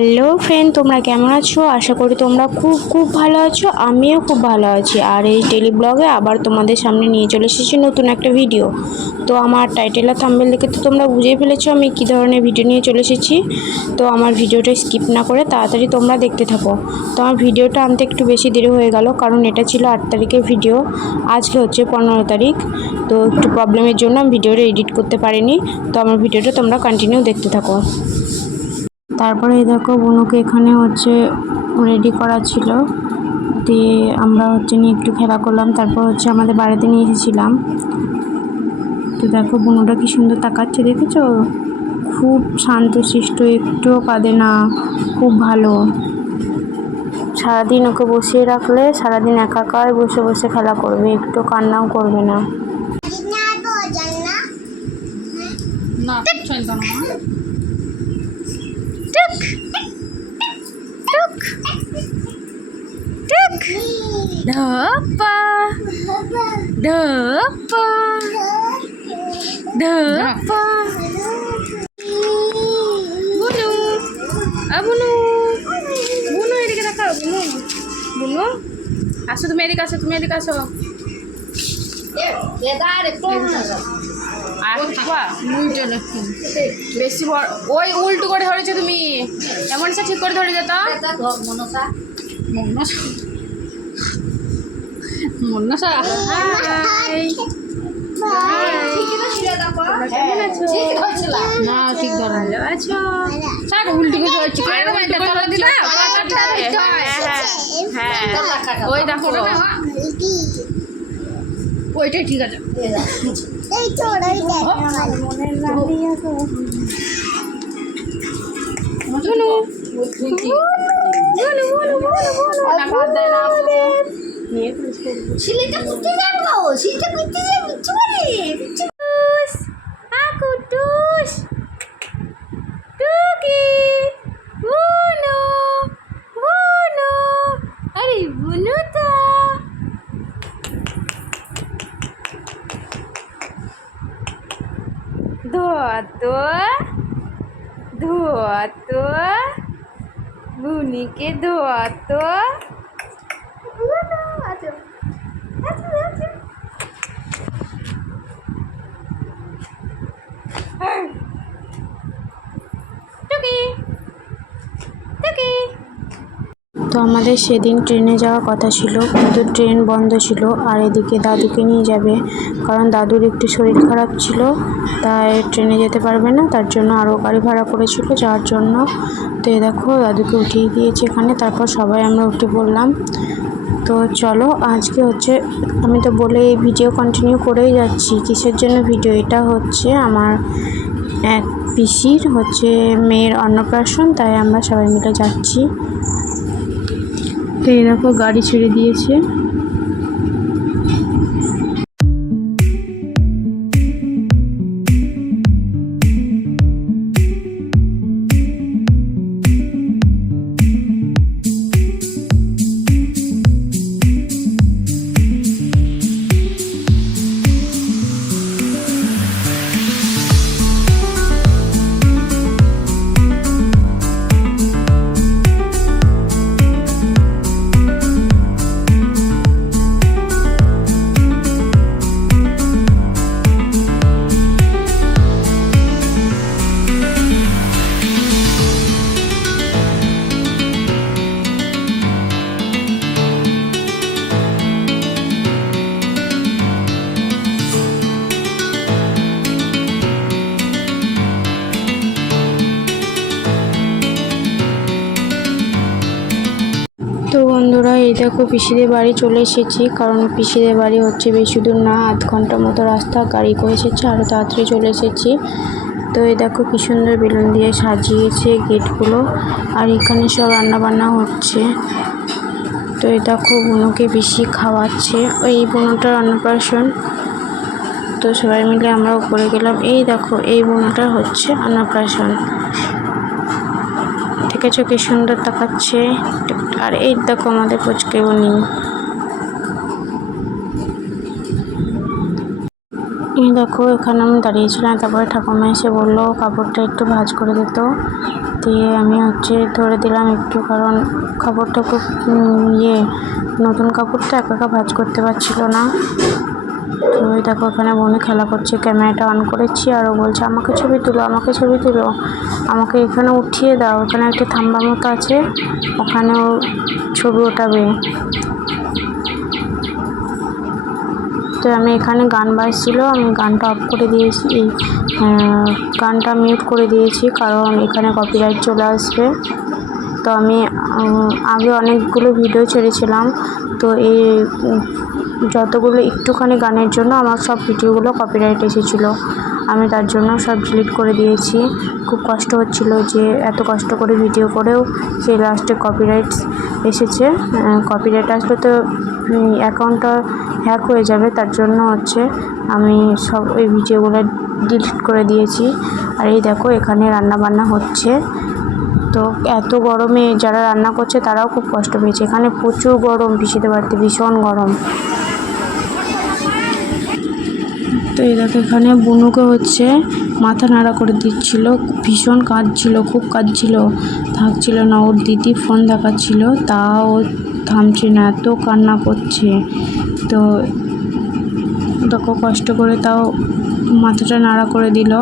Hello friend, তোমরা কেমন আছো? আশা করি তোমরা খুব ভালো আছো। আমিও খুব ভালো আছি। আর এই ডেলি ব্লগে আবার তোমাদের সামনে নিয়ে চলে এসেছি নতুন একটা ভিডিও। তো আমার টাইটেল আর থাম্বনেল দেখে তো তোমরা বুঝেই ফেলেছো আমি কী ধরনের ভিডিও নিয়ে চলে এসেছি। তো আমার ভিডিওটা স্কিপ না করে তাড়াতাড়ি তোমরা দেখতে থাকো। তো আমার ভিডিওটা আনতে একটু বেশি দেরি হয়ে গেল, কারণ এটা ছিল 8 তারিখের ভিডিও, আজকে হচ্ছে 15 তারিখ। তো একটু প্রবলেমের জন্য আমি ভিডিওটা এডিট করতে পারিনি। তো আমার ভিডিওটা তোমরা কন্টিনিউ দেখতে থাকো। তারপরে এই দেখো বুনুকে এখানে হচ্ছে রেডি করা ছিল, দিয়ে আমরা হচ্ছে নিয়ে একটু খেলা করলাম। তারপর হচ্ছে আমাদের বাড়িতে নিয়ে এসেছিলাম। তো দেখো বুনুটা কি সুন্দর তাকাচ্ছে, দেখেছো? খুব শান্তশিষ্ট, একটুও কাঁদে না, খুব ভালো। সারাদিন ওকে বসিয়ে রাখলে সারাদিন একাকার বসে বসে খেলা করবে, একটু কান্নাও করবে না। Dapa, dapa, dapa. Bunu, bunu, bunu এদিকে তাকাও, bunu, bunu. আসো তুমি এদিকে আসো, তুমি এদিকে আসো। বেশি বড় ওই উল্টো করে ধরেছো তুমি, এমন সে ঠিক করে ধরে যেত। মনসা মনসা মনসা হাই না ঠিক ধরে ভালো আছো? স্যার উল্টো করে ধরেছি, হ্যাঁ ওই দেখো ওইটাই ঠিক আছে। ধোয়া তো বুনিকে ধোয়া তো। তো আমাদের সেদিন ট্রেনে যাওয়ার কথা ছিল, কিন্তু ট্রেন বন্ধ ছিল। আর এদিকে দাদুকে নিয়ে যাবে, কারণ দাদুর একটু শরীর খারাপ ছিল, তাই ট্রেনে যেতে পারবে না। তার জন্য আরও গাড়ি ভাড়া করেছিল যাওয়ার জন্য। তো এই দেখো দাদুকে উঠিয়ে দিয়েছে এখানে, তারপর সবাই আমরা উঠে পড়লাম। তো চলো, আজকে হচ্ছে আমি তো বলে এই ভিডিও কন্টিনিউ করেই যাচ্ছি। কিসের জন্য ভিডিও? এটা হচ্ছে আমার এক পিসির হচ্ছে মেয়ের অন্নপ্রাশন, তাই আমরা সবাই মিলে যাচ্ছি। তো এই দেখো গাড়ি ছেড়ে দিয়েছে। তো বন্ধুরা, এই দেখো পিসিদের বাড়ি চলে এসেছি, কারণ পিসিদের বাড়ি হচ্ছে বেশি দূর না, আধ ঘন্টার মতো রাস্তা। গাড়ি করে এসেছি, আরও তাড়াতাড়ি চলে এসেছি। তো এই দেখো কি সুন্দর বেলুন দিয়ে সাজিয়েছে গেটগুলো, আর এখানে সব রান্নাবান্না হচ্ছে। তো এই দেখো বুনুকে পিসি খাওয়াচ্ছে, ওই বুনুটার অন্নপ্রাশন। তো সবাই মিলে আমরা উপরে গেলাম। এই দেখো এই বুনুটার হচ্ছে অন্নপ্রাশন, দেখেছো কি সুন্দর তাকাচ্ছে। আর এই দেখো আমাদের পুচকে বুনি। এই দেখো এখানে আমি দাঁড়িয়েছিলাম, তারপরে ঠাকুমা এসে বললো কাপড়টা একটু ভাঁজ করে দিত, দিয়ে আমি ধরে দিলাম একটু, কারণ কাপড়টা খুব নতুন কাপড়টা একা একা ভাঁজ করতে পারছিল না। তো ওই দেখো এখানে বোনে খেলা করছে, ক্যামেরাটা অন করেছি আর ও বলছে আমাকে ছবি তুলো, আমাকে ছবি তুলো, আমাকে এখানে উঠিয়ে দাও, এখানে একটা থাম্বার মতো আছে, ওখানেও ছবি ওঠাবে। তো আমি এখানে গান বাজছিল, আমি গানটা অফ করে দিয়েছি, গানটা মিউট করে দিয়েছি, কারণ এখানে কপিরাইট চলে আসবে। তো আমি আগে অনেকগুলো ভিডিও ছেড়েছিলাম, তো এই যতগুলো একটুখানি গানের জন্য আমার সব ভিডিওগুলো কপিরাইট এসেছিলো, আমি তার জন্য সব ডিলিট করে দিয়েছি। খুব কষ্ট হচ্ছিল যে এত কষ্ট করে ভিডিও করেও সেই লাস্টে কপিরাইট এসেছে। কপিরাইট আসলে তো অ্যাকাউন্টটা হ্যাক হয়ে যাবে, তার জন্য আমি সব ওই ভিডিওগুলো ডিলিট করে দিয়েছি। আর এই দেখো এখানে রান্না বান্না হচ্ছে, তো এত গরমে যারা রান্না করছে তারাও খুব কষ্ট পেয়েছে, এখানে প্রচুর গরম, পিসিতে বাড়িতে ভীষণ গরম। তো এই দেখো এখানে বুনুকে মাথা নাড়া করে দিচ্ছিল, ভীষণ কাঁদছিল, খুব কাঁদছিল, থাকছিল না, ওর দিদি ফোন দেখাচ্ছিল তাও থামছে না, এত কান্না করছে। তো দেখো কষ্ট করে তাও মাথাটা নাড়া করে দিল।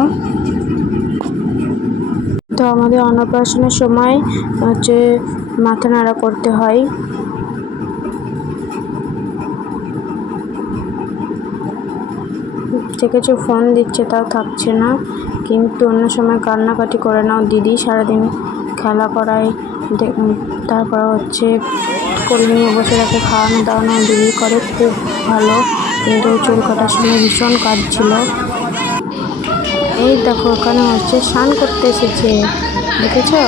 তো আমাদের অন্নপ্রাশনের সময় মাথা নাড়া করতে হয়। দেখেছো ফোন দিচ্ছে তাও থাকছে না, কিন্তু অন্য সময় কান্নাকাটি করে না। দিদি সারাদিন খেলা করায়, তারপর কোলে নিয়ে বসে রাখে, খাওয়ানো দাওয়ানো দিদি করে, খুব ভালো। কিন্তু চুল কাটার সময় ভীষণ কাঁদছিল। এই দেখো ওখানে স্নান করতে এসেছে, দেখেছো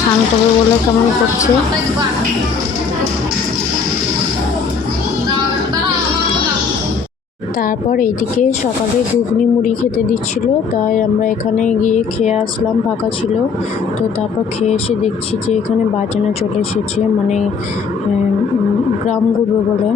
স্নান করবে বলে কেমন করছে। তারপর এইদিকে সকালে ঘুগনি মুড়ি খেতে দিচ্ছিল, তাই আমরা এখানে গিয়ে খেয়ে আসলাম, ফাঁকা ছিল। তো তারপর খেয়ে এসে দেখছি যে এখানে বাজনা চলে এসেছে, মানে গ্রাম ঘুরবে বলে।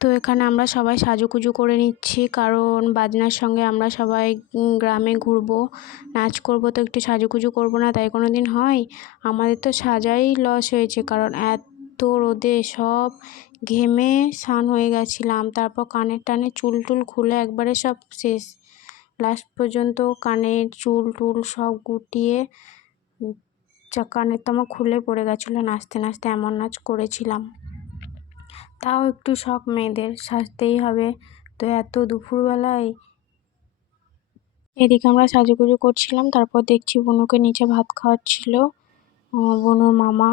তো এখানে আমরা সবাই সাজুগুজু করে নিচ্ছি, কারণ বাজনার সঙ্গে আমরা সবাই গ্রামে ঘুরবো, নাচ করব, তো একটু সাজুগুজু করবো না তাই কোনো দিন হয়? আমাদের তো সাজাই লস হয়েছে, কারণ এত রোদে সব ঘেমে স্নান হয়ে গেছিলাম। তারপর কানের টানে চুল টুল খুলে একবারে সব শেষ, লাস্ট পর্যন্ত কানের চুল টুল সব গুটিয়ে কানের তো আমার খুলে পড়ে গেছিলো নাচতে নাচতে, এমন নাচ করেছিলাম। তাও একটু শখ মেয়েদের, সাজতেই হবে। তো এত দুপুরবেলায় এদিকে আমরা সাজুগুজু করছিলাম, তারপর দেখছি বুনুকে নিচে ভাত খাওয়াচ্ছিল বুনুর মামা,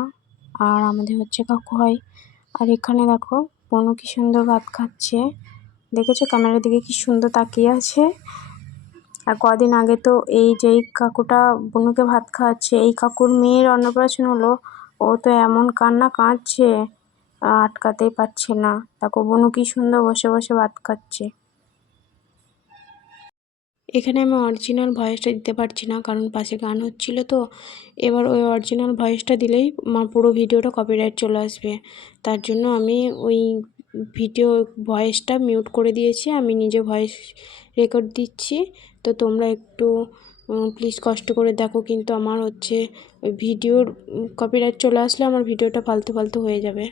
আর আমাদের কাকু হয়। আর এখানে দেখো বুনু কি সুন্দর ভাত খাচ্ছে, দেখেছো ক্যামেরার দিকে কি সুন্দর তাকিয়ে আছে। আর কদিন আগে তো এই কাকুটা বুনুকে ভাত খাওয়াচ্ছে, এই কাকুর মেয়ের অন্নপ্রাশন হলো, ও তো এমন কান্না কাঁদছে, আটকাতেই পারছে না। দেখো বুনু কি সুন্দর বসে বসে ভাত খাচ্ছে। এখানে আমি অরিজিনাল ভয়েসটা দিতে পারছি না, কারণ পাশে গান হচ্ছিল। তো এবার ওই অরিজিনাল ভয়েসটা দিলেই আমার পুরো ভিডিওটা কপিরাইট চলে আসবে, তার জন্য আমি ওই ভিডিও ভয়েসটা মিউট করে দিয়েছি, আমি নিজে ভয়েস রেকর্ড দিচ্ছি। তো তোমরা একটু প্লিজ কষ্ট করে দেখো, কিন্তু আমার ওই ভিডিওর কপিরাইট চলে আসলে আমার ভিডিওটা ফালতু ফালতু হয়ে যাবে।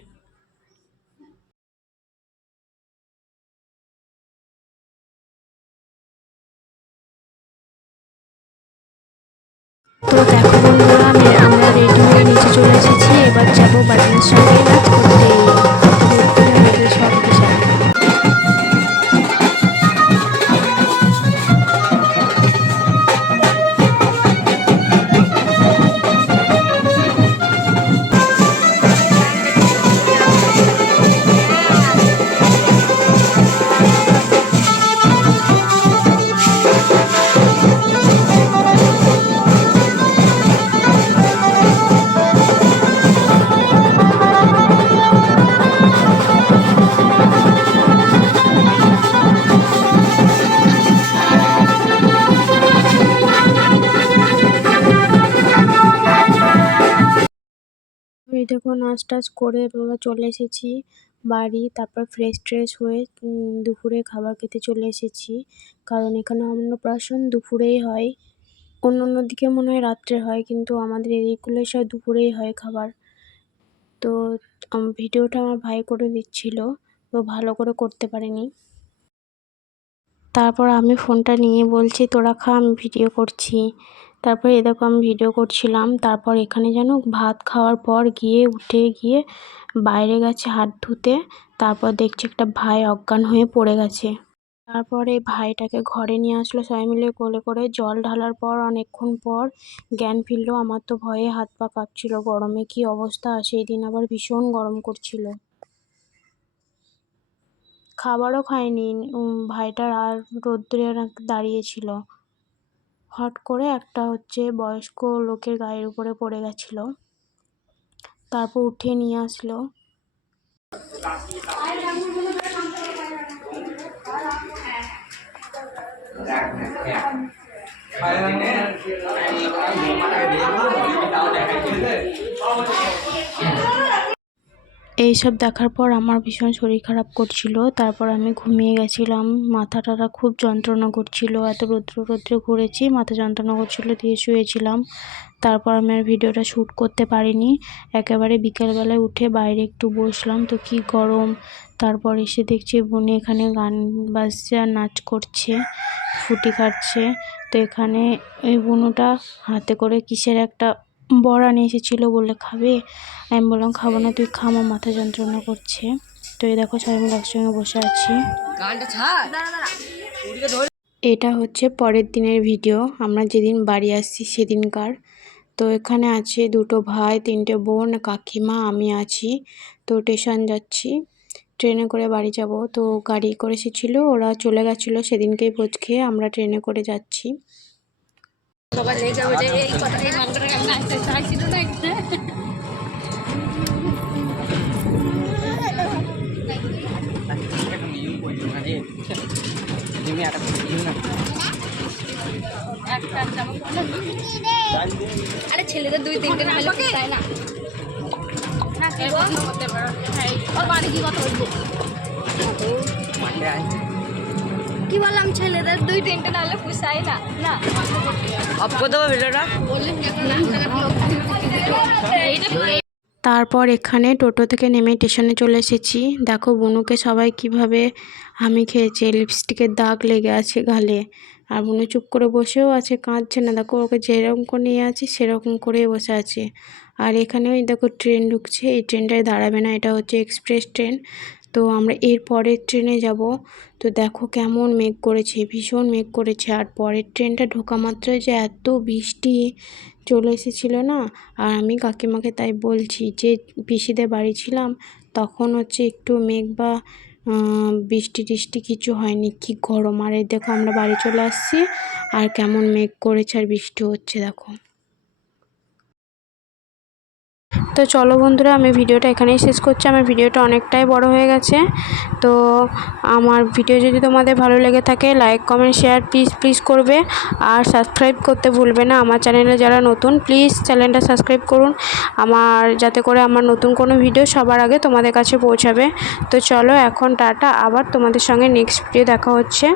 তো দেখো বন্ধুরা, আমরা রেডি হয়ে নিচে চলে এসেছি, এবার যাবো বাজনার সঙ্গে নাচ করতে। সব এই দেখো নাচ টাচ করে আমরা চলে এসেছি বাড়ি। তারপর ফ্রেশ ট্রেশ হয়ে দুপুরে খাবার খেতে চলে এসেছি, কারণ এখানে অন্নপ্রাশন দুপুরেই হয়। অন্য দিকে মনে হয় রাত্রে হয়, কিন্তু আমাদের এইগুলো সব দুপুরেই হয় খাবার। তো ভিডিওটা আমার ভাই করে দিচ্ছিল, তো ভালো করে করতে পারিনি। তারপর আমি ফোনটা নিয়ে বলছি তোরা খা, আমি ভিডিও করছি। তারপর এ দেখো আমি ভিডিও করছিলাম। তারপর এখানে যেন ভাত খাওয়ার পর উঠে গিয়ে বাইরে গেছে হাত ধুতে। তারপর দেখছি একটা ভাই অজ্ঞান হয়ে পড়ে গেছে। তারপরে ভাইটাকে ঘরে নিয়ে আসলো সবাই মিলে কোলে করে। জল ঢালার পর অনেকক্ষণ পর জ্ঞান ফিরলো। আমার তো ভয়ে হাত পা কাঁপছিল, গরমে কি অবস্থা, সেই দিন আবার ভীষণ গরম করছিল। খাবারও খায়নি ভাইটার, আর রোদ্দুরে দাঁড়িয়েছিল। হট করে একটা বয়স্ক লোকের গায়ের উপরে পড়ে গেছিল, তারপর উঠিয়ে নিয়ে আসলো। এইসব দেখার পর আমার ভীষণ শরীর খারাপ করছিল। তারপর আমি ঘুমিয়ে গেছিলাম, মাথাটা খুব যন্ত্রণা করছিল, এত রৌদ্রে ঘুরেছি, মাথা যন্ত্রণা করছিল, দিয়ে শুয়েছিলাম। তারপর আমি আর ভিডিওটা শ্যুট করতে পারিনি। একেবারে বিকেলবেলায় উঠে বাইরে একটু বসলাম, তো কি গরম। তারপর এসে দেখছি বোন এখানে গান বাজছে আর নাচ করছে, ফুটি খাচ্ছে। তো এখানে ওই বোনটা হাতে করে কিসের একটা বড়া নিয়ে এসেছিলো, বলে খাবে। আমি বললাম খাবো না, তুই খা, আমার মাথা যন্ত্রণা করছে। তো এই দেখো সবাই মিলে একসঙ্গে বসে আছি। এটা হচ্ছে পরের দিনের ভিডিও, আমরা যেদিন বাড়ি আসছি সেদিনকার। তো এখানে আছে দুটো ভাই, তিনটে বোন, কাকিমা, আমি আছি। তো স্টেশন যাচ্ছি, ট্রেনে করে বাড়ি যাব। তো গাড়ি করে এসেছিলো, ওরা চলে গেছিলো সেদিনকেই ভোজ খেয়ে, আমরা ট্রেনে করে যাচ্ছি। আরে ছেলেদের 2-3টে না হলে চাই না। কি বললাম, ছেলেদের 2-3টে না হলে পুষাই না। না তারপর এখানে টোটো থেকে নেমে স্টেশনে চলে এসেছি। দেখো বুনুকে সবাই কিভাবে হামি খেয়েছে, লিপস্টিকের দাগ লেগে আছে গালে। আর বুনু চুপ করে বসেও আছে, কাঁদছে না। দেখো ওকে যেরকম করে নিয়ে আছে সেরকম করেই বসে আছে। আর এখানে ওই দেখো ট্রেন ঢুকছে, এই ট্রেনটায় দাঁড়াবে না, এটা হচ্ছে এক্সপ্রেস ট্রেন। তো আমরা এর পরের ট্রেনে যাব। তো দেখো কেমন মেঘ করেছে, ভীষণ মেঘ করেছে। আর পরের ট্রেনটা ঢোকা মাত্রই যে এত বৃষ্টি চলে এসেছিলো না। আর আমি কাকিমাকে তাই বলছি যে পিসিদের বাড়ি ছিলাম তখন একটু মেঘ বা বৃষ্টি টিষ্টি কিছু হয়নি, কি গরম। আর এই দেখো আমরা বাড়ি চলে আসছি, আর কেমন মেঘ করেছে আর বৃষ্টি হচ্ছে দেখো। তো চলো বন্ধুরা, আমি ভিডিওটা এখানেই শেষ করছি। আমার ভিডিওটা অনেকটাই বড় হয়ে গেছে। তো আমার ভিডিও যদি তোমাদের ভালো লেগে থাকে, লাইক কমেন্ট শেয়ার প্লিজ করবে। আর সাবস্ক্রাইব করতে ভুলবে না। আমার চ্যানেলে যারা নতুন, প্লিজ চ্যানেলটা সাবস্ক্রাইব করুন, যাতে করে আমার নতুন কোনো ভিডিও সবার আগে তোমাদের কাছে পৌঁছাবে। তো চলো এখন টাটা, আবার তোমাদের সঙ্গে নেক্সট ভিডিও দেখা হচ্ছে।